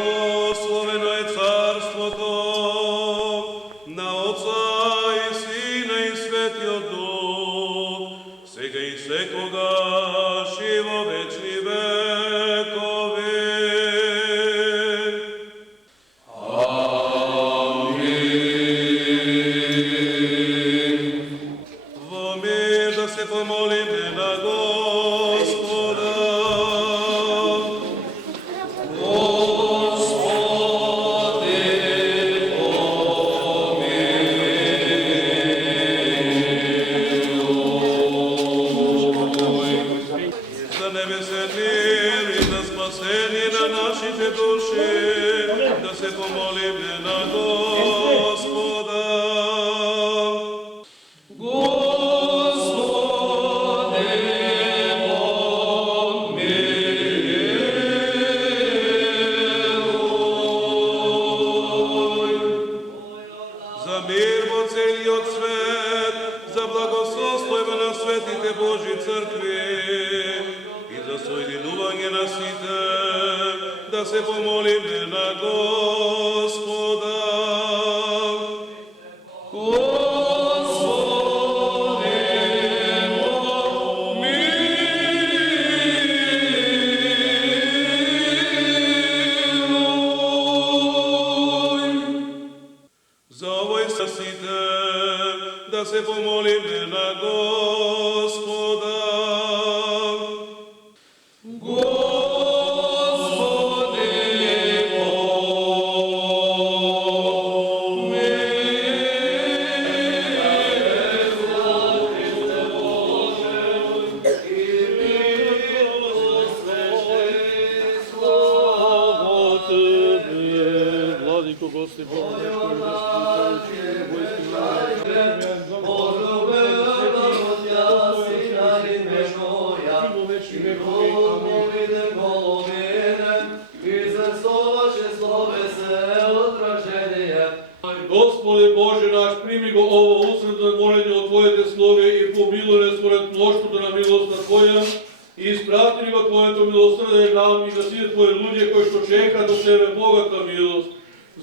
Благословено е царството на Отца и Сина и Светиот Дух, сега и секогаш и во вечни векови. Во мир да се помолиме на Господа. За небесен мир и за спасение на нашите души, да се помолиме на Господа. За мир во целиот свет, за благосостојба на светите Божи цркви и за соединување на сите, да се помолиме на Господа. За овој сите, да се помолиме на Господа. Владико Господи, Господи Боже наш, прими го ово усредно молење од Твоите слуги и помилуј не според мноштвото на милоста Твоја и испрати го Твоето милосрдие нам и на сите Твои луѓе кои што чекаат од Тебе богата милост.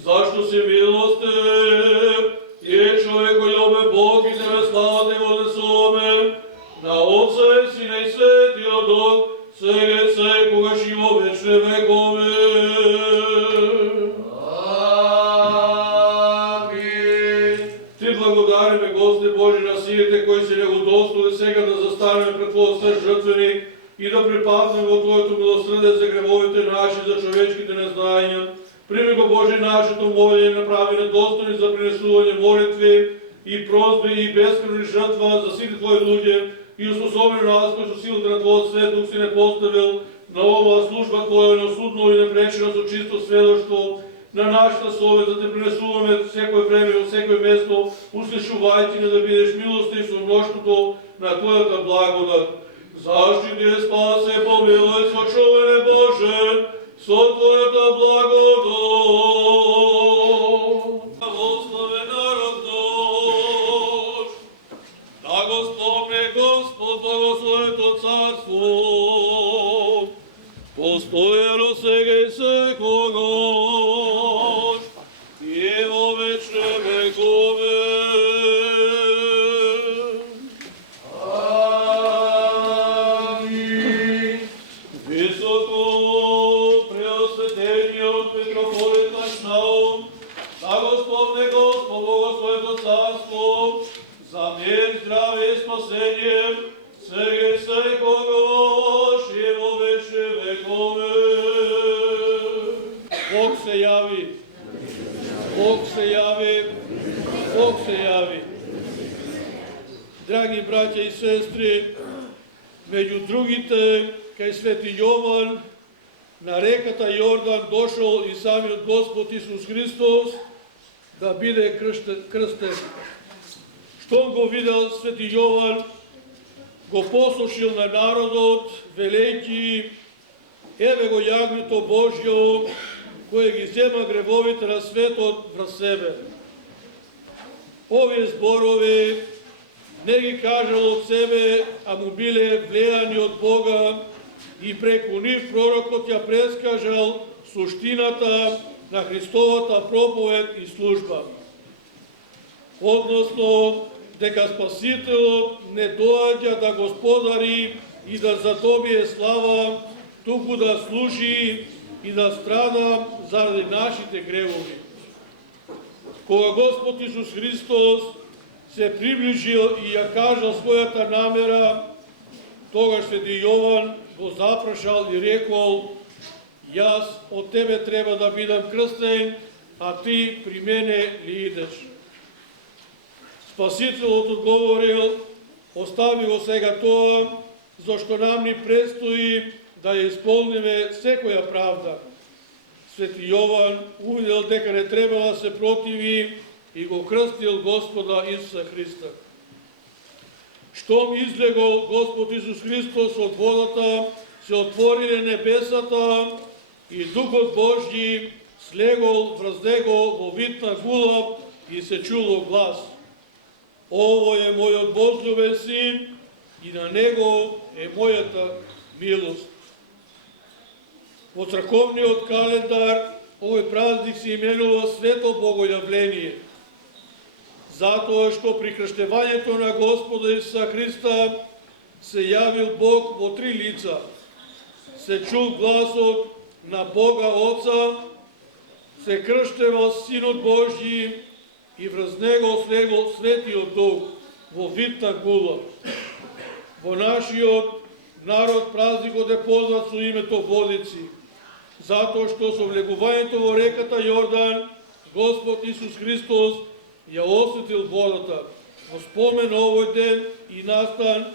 Зашто си милостив, е човеко љубе Бог и Тебе слава Те вознесуваме, на Отца и Сина и Светиот Дух, сега и секогаш и во вечни векови. Ти благодариме, Господи Боже, на силите кои си негодостои сега да застанеме пред Твојот свет жртвеник и да припаснеме во Твоето милосрдие за гревовите наши, за човечките незнаења. Прими го Боже нашето молење, направи недостойни за принесување молитви и прозби и бескрвни жртва за сите Твои луѓе и успособени нас кои со силата на Твојот свет Дух си не поставил на оваа служба Твоја неосудно и непречено со чисто сведоштво на нашата совест, да Те принесуваме секој време и во секој место, услишувајќи ни да бидеш милостив со мноштвото на Твојата благодат. Заштити е, спасе, помилуј, сочуване Боже, со Твојата благодат. Благословен народ наш, да го спомне Господ благословето царство, постојано сега и секогаш, и во вечни векови. Бог се јави. Драги браќа и сестри, меѓу другите, кај Свети Јован, на реката Јордан дошол и самиот Господ Исус Христос да биде крстен. Штом го видел Свети Јован, го послушил на народот, велејќи: еве го јагнето Божјо, кое ги зема гревовите на светот врз себе. Овие зборови не ги кажал од себе, а му биле влејани од Бога и преку нив пророкот ја прескажал со суштината на Христовата проповед и служба. Односно, дека Спасителот не доаѓа да господари и да задобие слава, туку да служи и да страда заради нашите гревови. Кога Господ Исус Христос се приближил и ја кажал својата намера, тогаш Свети Јован го запрашал и рекол: јас од тебе треба да бидам крстен, а ти при мене ли идеш? Спасителот одговорил: остави го сега тоа, зашто нам ни предстои да ја исполниме секоја правда. Свети Јован увидел дека не требало да се противи и го крстил Господа Исуса Христа. Штом излегол Господ Исус Христос од водата, се отвориле небесата и Духот Божји слегол врз него во вид на гулаб и се чуло глас: ово е мојот возлюбен син и на него е мојата милост. Во црковниот календар овој празник се именува Свето Богојавление, затоа што при крштевањето на Господа Исуса Христа се јавил Бог во три лица. Се чул гласот на Бога Отца, се крштевал Синот Божји и врз него слегол Светиот Дух во вид на гулаб. Во нашиот народ празникот е познат со името Водици, затоа што со влегувањето во реката Јордан, Господ Исус Христос ја осветил водата. Во спомен овој ден и настан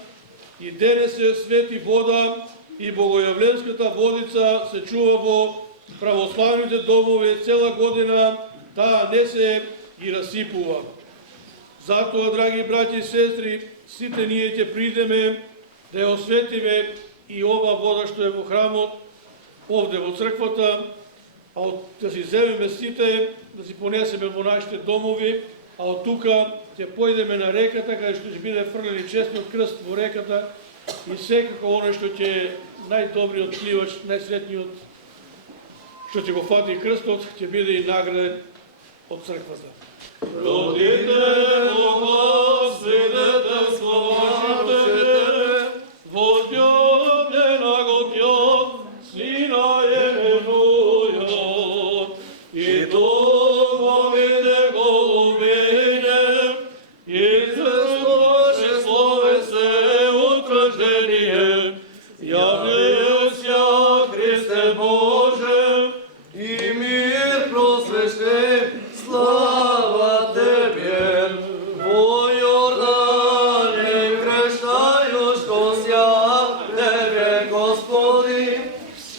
и денес се свети вода и Богојавленската водица се чува во православните домови цела година, таа не се и расипува. Затоа, драги браќи и сестри, сите ние ќе придеме да ја осветиме и ова вода што е во храмот, овде во црквата, а да си земеме сите, да си понесеме во нашите домови, а од тука ќе појдеме на реката, каде што ќе биде фрлен и честниот крст во реката и секако оно што ќе е најдобриот пливач, најсретниот, што ќе го фати крстот, ќе биде и награден од црквата. Родите Бога, свидетелство вашите, возлюблена го Тя, Сина именуя, и духовите голубине, и Ваше словесе от рождение, явился Христе Боже, и мир просвещен, слава Тебе, во Јордане крштајуш го ся Тебе, Господи,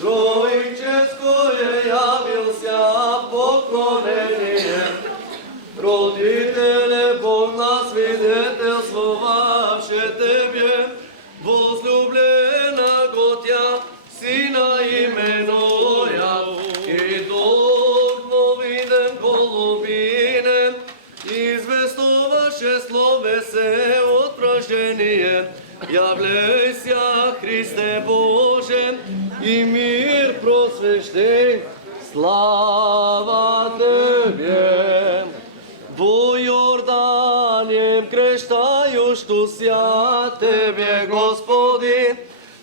Троическо е јавился поклонение. Родителе Бог на свидетелствовавше Тебе, возлюблена го Тя, Сина именуя, и Дух новиден голубинен, известуваше словесе от рождение. Являйся, Христе Боже, и мир просвещен, слава Тебе. Во Јорданием крштајушту ся Тебе, Господи,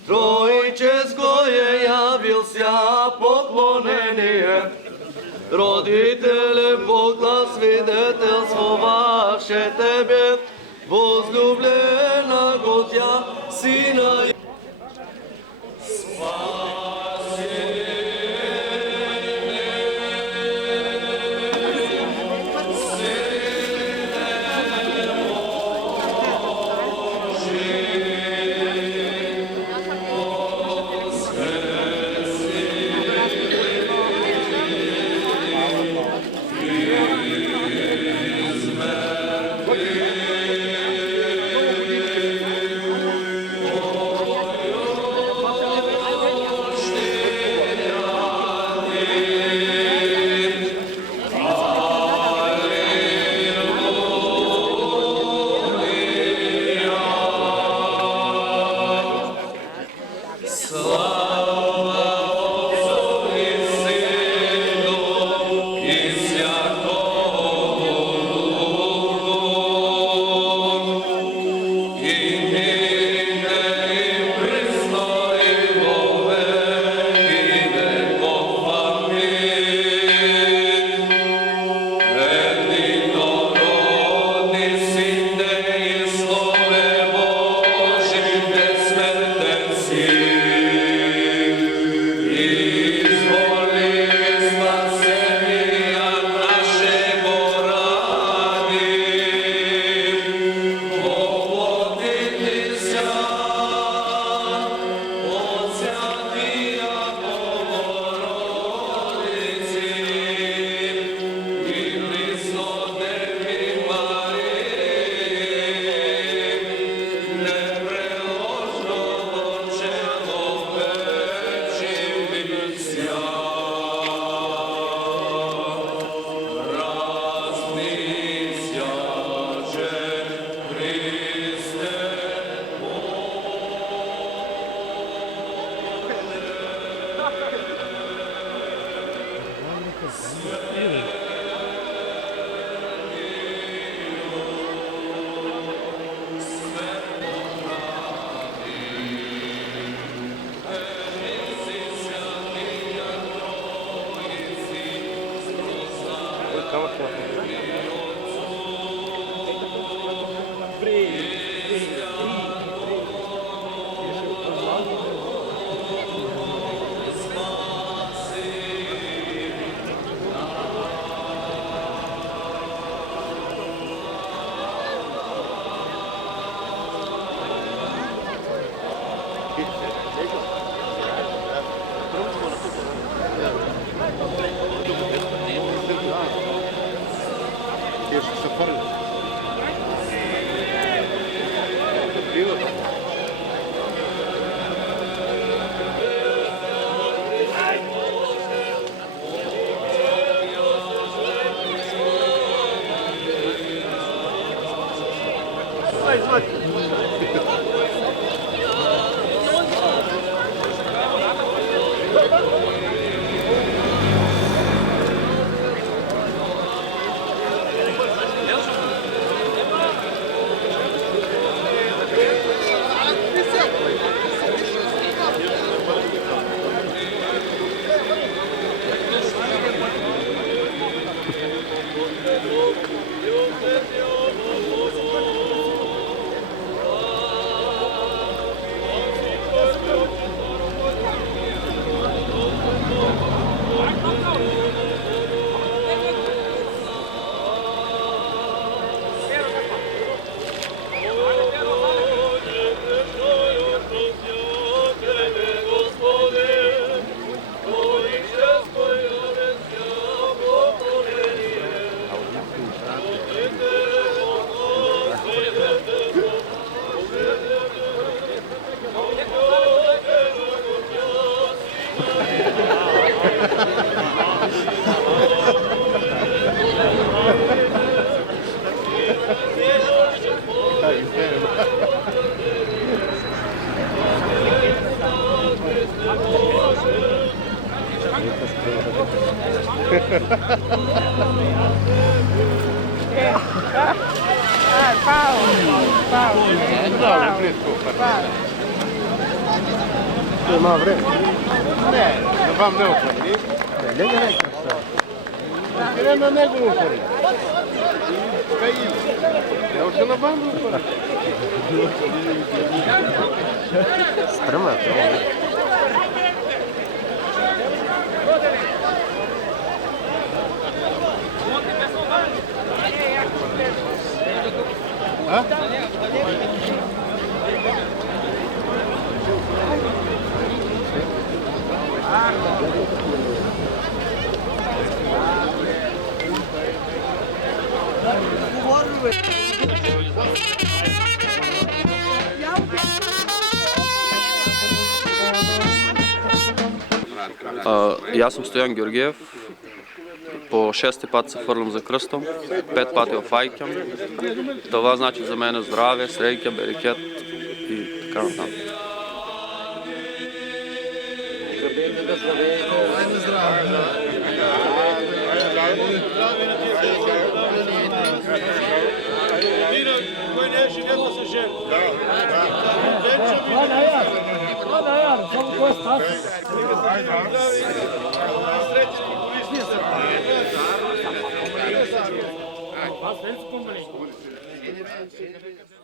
Троическо е јавился поклонение. Родителе Бог на свидетелствовавше Тебе, возлюблена го Тя, Сина Ima vreme. Ne, da vam ne utvori. Ne, ne, ne. Vreme nego utvori. Kaj ili? Evo se na bandu utvori. Strma to. A? Ja sam Stojan Georgijev, po 6. put se frlam za krstom, 5 pati ofajkam. Това значи за мен здраве, срейка, берекет и така нататък. Ajde.